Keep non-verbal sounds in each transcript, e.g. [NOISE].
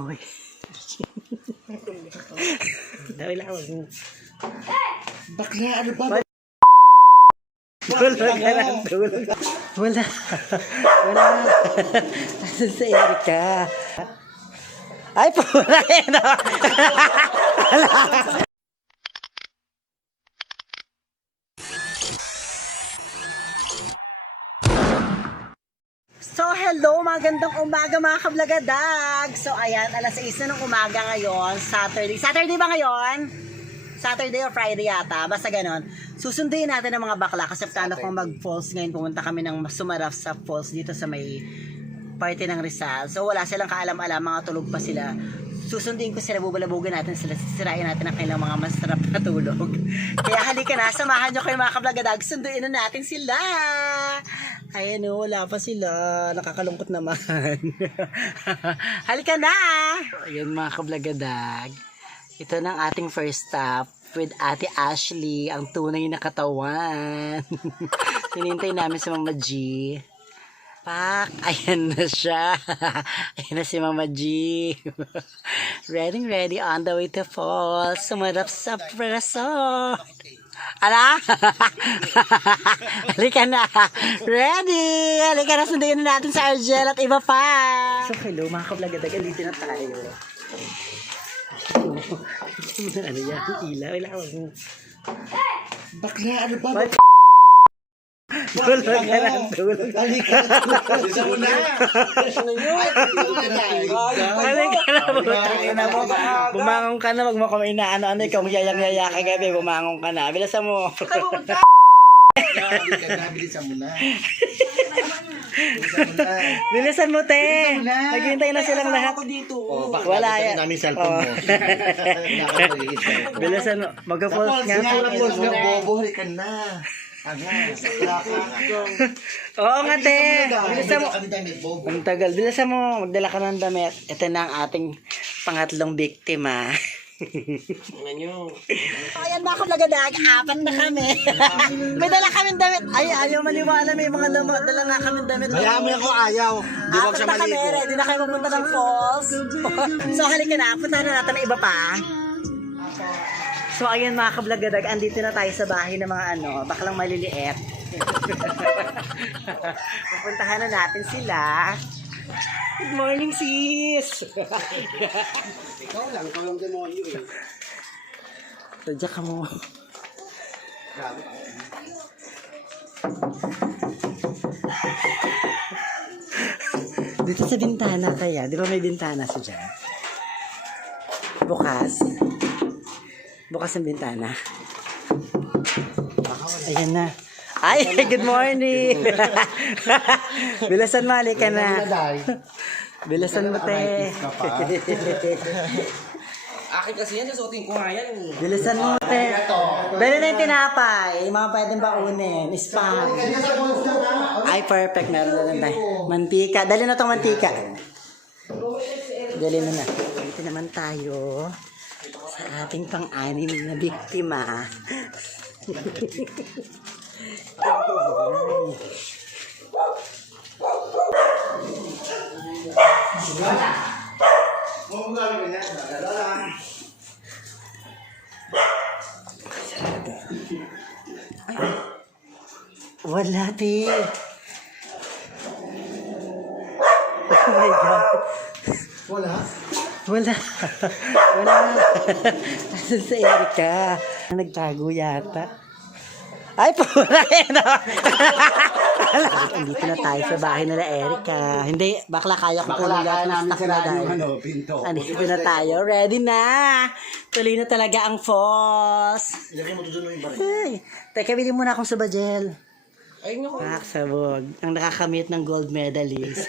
Hoy. Dami lang ako. Bakla, ano ba? Tulog ka lang, tulog. Wala. Wala. Asan sa Erika? Ay, pula yun. [LAUGHS] So, hello, magandang umaga mga kablagadag. So, ayan, alas 6 na ng umaga ngayon, Saturday. Saturday ba ngayon? Saturday or Friday yata, basta ganon. Susunduin natin ang mga bakla kasi plano kong mag-falls ngayon. Pumunta kami ng sumaraf sa falls dito sa may party ng Rizal. So, wala silang kaalam-alam, mga tulog pa sila. Susunduin ko sila, bubalabugan natin sila, sisirain natin ang kailang mga masarap na tulog. [LAUGHS] Kaya halika na, samahan nyo kayo mga kablagadag, sunduin na natin sila. Ayan o, wala pa sila. Nakakalungkot naman. [LAUGHS] halika na! Ayan mga kablagadag. Ito na ang ating first stop with Ate Ashley, ang tunay na katawan. [LAUGHS] Hinintay namin si Mama G. Pak, ayan na siya. [LAUGHS] ayan na si Mama G. ready, ready on the way to falls. Sumarap sa preso. Ala? [LAUGHS] Halika na. Ready? Halika na, sunduin na natin sa Argel at iba pa. So, hello mga kablagadag. Andito na tayo. [LAUGHS] ano yan? Ilaw. Ilaw. Bakla, ano ba? Tulog ka lang. Tulog. Halika. Na. Halika na. Butang na mo. Bumangon ka na. Wag mo kung inaano-ano. Ikaw yayang-yaya kagabi. Bumangon ka na. Na, bilisan mo na. Bilisan mo na. Bilisan mo, te. Na. Naghihintay na silang lahat. Oh, bakla, Wala dito yan. namin cellphone mo. Oh. Bilisan mo. Mag-falls nga. Tapos nga, bobo, halika na. Ka. Oo nga, te. Bilisan mo. Ang tagal. Bilisan mo. Magdala ka ng damit. Ito na ang ating pangatlong biktima. Ayan mga kablagadag, apat na kami. [LAUGHS] may dala kami damit. Ay, ayaw maniwala. May mga dala, dala nga kami damit. Kaya mo ako ayaw. Di Apat na kami. maligo. Ready na kayo pupunta ng falls. [LAUGHS] so, halika na. Punta na natin ng iba pa. So, ayan mga kablagadag, andito na tayo sa bahay ng mga ano, baklang maliliit. [LAUGHS] Pupuntahan na natin sila. Good morning, sis! Ikaw lang, ikaw lang demonyo eh. Sadya ka mo. Grabe. Dito sa bintana kaya, di ba may bintana sa dyan? Bukas. Bukas ang bintana. Ayan na. Ay, [LAUGHS] good morning! [LAUGHS] Bilasan mo, halika na. Bilasan mo, te. [LAUGHS] Akin kasi yan, susuotin ko nga yan. eh. Bilisan mo, te. Bili na yung tinapay. Yung mga pwedeng baunin. Spam. Ay, perfect. Meron na lang tayo. Mantika. Dali na tong mantika. Dali na na. Dito naman tayo sa ating pang-anim na biktima. Wala, te. Oh my God. Wala. Wala. [LAUGHS] Wala. Asan sa Erika? Nagtago yata. Ay, pula [LAUGHS] yan. [LAUGHS] Andito na tayo sa bahay nila Erika. Hindi, bakla kaya ko kaya lahat ng stock na dahil. ano, pinto. Andito na tayo. Ready na. Tuloy na talaga ang falls. Ilagay mo doon yung baril. Ay, teka, bili muna akong sabajel. Ay, naku. Pak, sabog. Ang nakakamit ng gold medalist.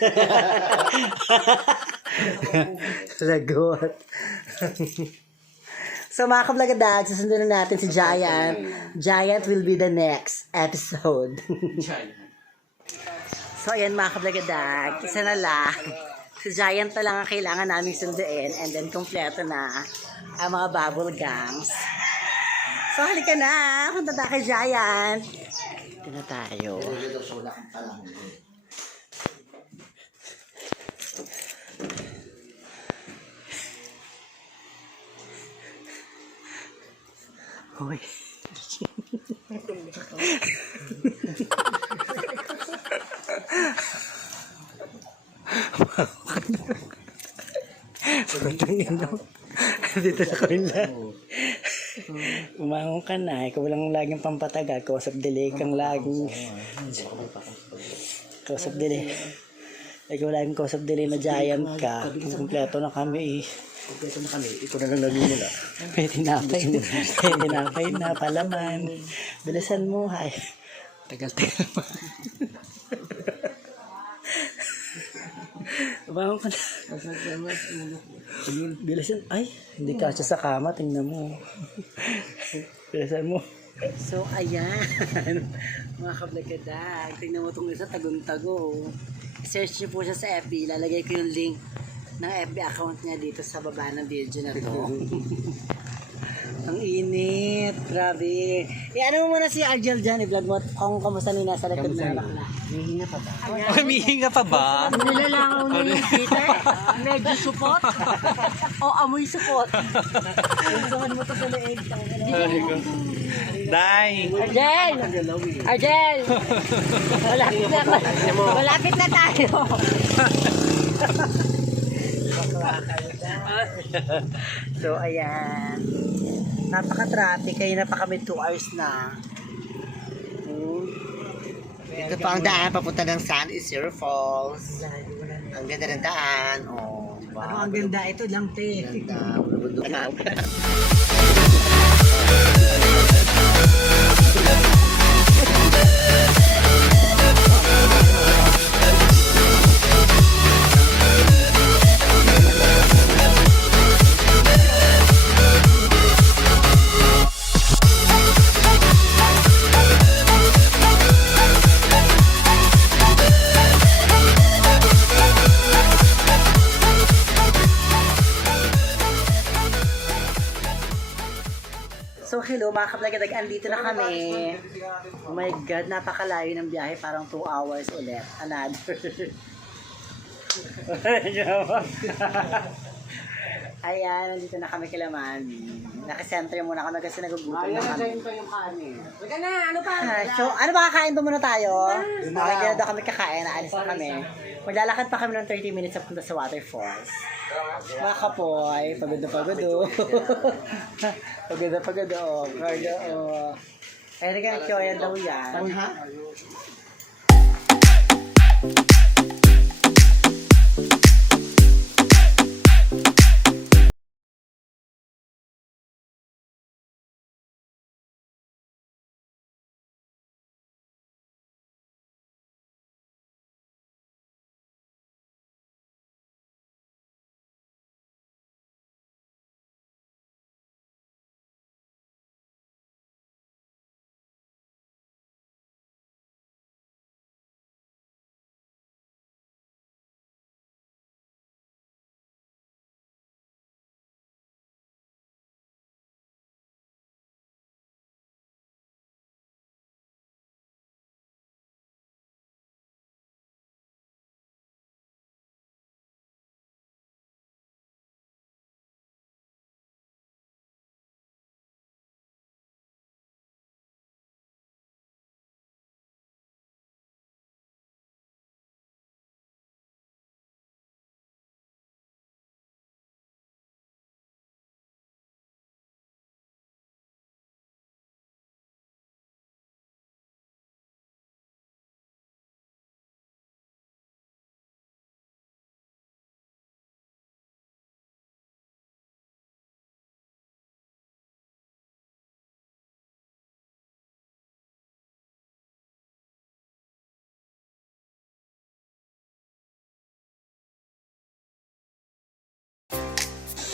[LAUGHS] Lagot. [LAUGHS] so mga kablagadag, susunod na natin si Giant. Giant will be the next episode. [LAUGHS] so ayan mga kablagadag, isa na lang. Si Giant na lang ang kailangan naming sunduin and then kompleto na ang mga bubble gums. So halika na, punta tayo kay Giant. Dito na tayo. Dito sa wala kang panahon. Hoy. Dito na kami lang. Umangon ka na. Ikaw lang laging pampatagal. Kausap delay kang laging. Kausap delay. Ikaw laging kausap delay na giant ka. Kompleto na kami eh. Kompleto na kami. Ito na lang lagi nila. May tinapay na. May tinapay na. Palaman. Bilisan mo. Hay. Tagal-tagal [LAUGHS] mo. Bangon ka na. Bilisan. Ay, hindi ka sa kama. Tingnan mo. Bilisan mo. So, ayan. Mga kablagadag. Tingnan mo itong isa. Tagong-tago. Search niyo po siya sa FB. Lalagay ko yung link ng FB account niya dito sa baba ng video na to. [LAUGHS] Ang init. Grabe. Eh, ano mo muna si Argel dyan? I-vlog mo kung kamusta yung nasa likod ng bakla. Hihinga pa ba? Humihinga pa ba? Nilalangaw na yung kita eh. Medyo supot. [LAUGHS] o amoy supot. Gustuhan mo to sa leeg. Day! Argel! Argel! Malapit na, malapit na tayo. [LAUGHS] [LAUGHS] so, ayan. Napaka-traffic. Kaya na pa kami 2 hours na. Hmm. Ito pa ang daan papunta ng San Isidro Falls. Ang ganda ng daan. Oh, diba? Ano ang ganda? Ito lang, te. Ganda. Bulubundok na. [LAUGHS] So mga kaplagadag, andito na kami. Oh my God, napakalayo ng biyahe, parang 2 hours ulit. Another. [LAUGHS] Ayan, nandito na kami kila Mami. Nakisentro muna kami kasi nagugutom na kami. pa yung kanin. Huwag na, ano pa? Ah, so, ano ba kakain ba muna tayo? Okay, na daw kami kakain, naalis na kami. Maglalakad pa kami ng 30 minutes sa punta sa waterfalls. Mga kapoy, pagod na pagod oh. [LAUGHS] pagod na pagod oh. Cardo oh. Nga, Choya daw yan. Ha?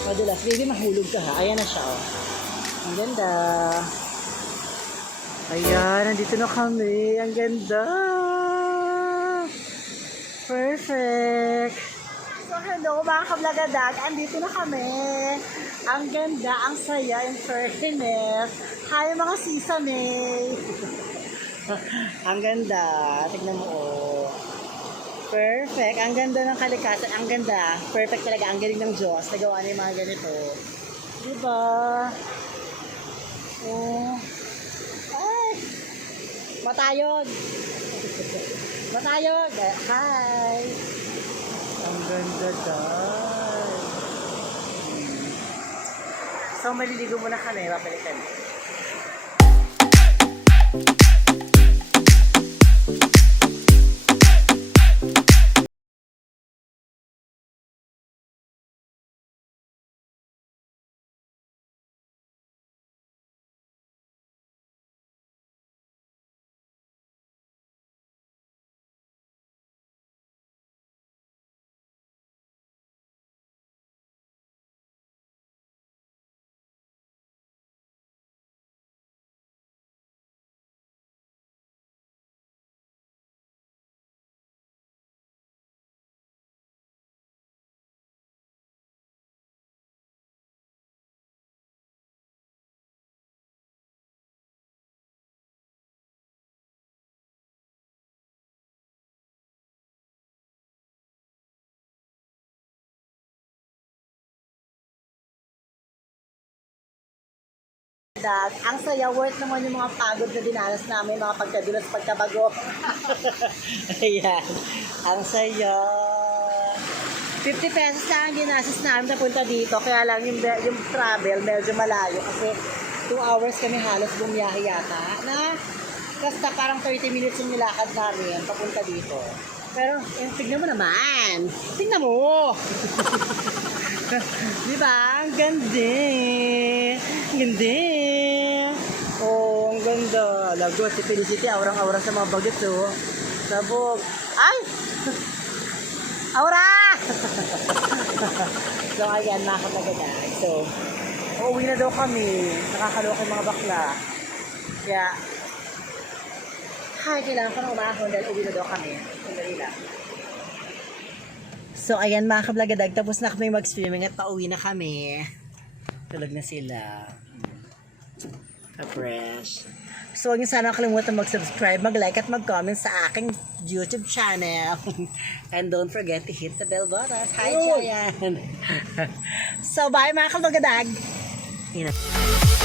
Madalas, baby, mahulog ka ha. Ayan na siya, oh. Ang ganda. Ayan, nandito na kami. Ang ganda. Perfect. So, hello mga kablagadag. Andito na kami. Ang ganda, ang saya, in fairness. Hi mga sisame. [LAUGHS] ang ganda. Tignan mo, oh. Perfect. Ang ganda ng kalikasan. Ang ganda. Perfect talaga. Ang galing ng Diyos. Nagawa niya yung mga ganito. Diba? Oh. Ay! Matayog! Matayog! Hi! Ang ganda dahil. So, maliligo muna kami. Babalikan. Dag, ang saya, worth naman yung mga pagod na dinanas namin, mga pagkadulas, pagkabago. [LAUGHS] Ayan, ang saya. 50 pesos na ang ginastos namin napunta dito, kaya lang yung, yung travel medyo malayo kasi 2 hours kami halos bumiyahe yata. Na, basta parang 30 minutes yung nilakad namin papunta dito. Pero, yung tignan mo naman. Tignan mo. [LAUGHS] Di ba? Ang ganda. Ang ganda. Lagot si Felicity, aurang-aura sa mga bagets, oh. Sabog. Ay! [LAUGHS] Aura! [LAUGHS] so, ayan, mga kapagada. So, uuwi na daw kami. Nakakaloka yung mga bakla. Kaya, Hi, kailangan ko na umahon dahil uwi na daw kami. Sandali lang. So, ayan mga kablagadag, tapos na kami mag-swimming at pauwi na kami. Tulog na sila. Ka-fresh. So, huwag niyo sana kalimutan mag-subscribe, mag-like at mag-comment sa aking YouTube channel. [LAUGHS] And don't forget to hit the bell button. Hi, Jayan! [LAUGHS] so, bye mga kablagadag! Ina-